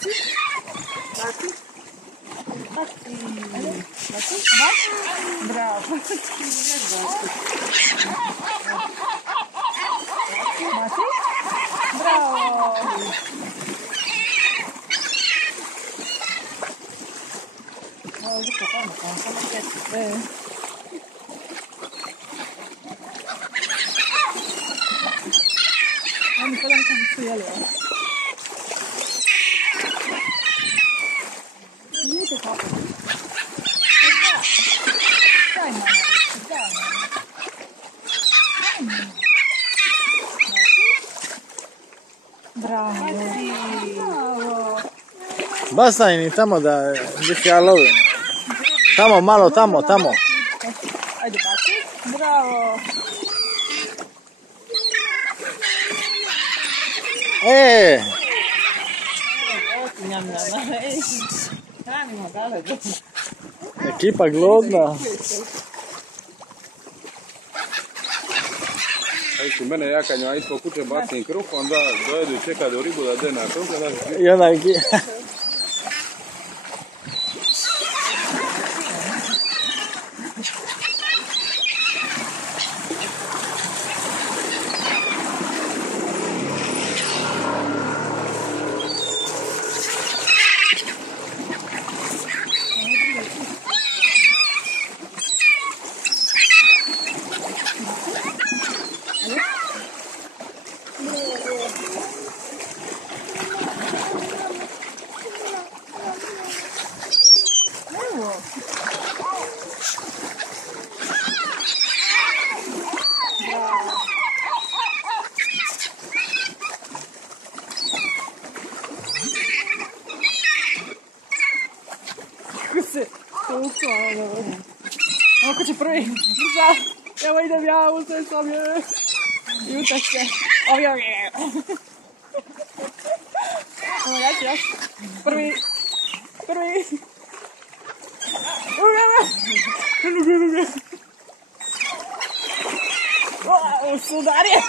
Baci. Baci. Baci. Baci. Bravo. Baci. Bravo. Oh, giusto qua, ma sono che... mi fa anche un cielo. Niente troppo. Dai, mamma. Dai, mamma. Bravo. Bravo. Basta, iniciamo da Halloween. Tamo, malo, tamo. Ajde, baci. Bravo. Hranimo dale. Ekipa glodna. Mene jakanja ispod kuće bacim kruh, onda dojedu i čekaju do ribu da dena kruh, I onda Ako će prvi, brza, evo idem ja, ustaje sam je, i utašće, ovdje, evo ja ću još, prvi, o, sudarje,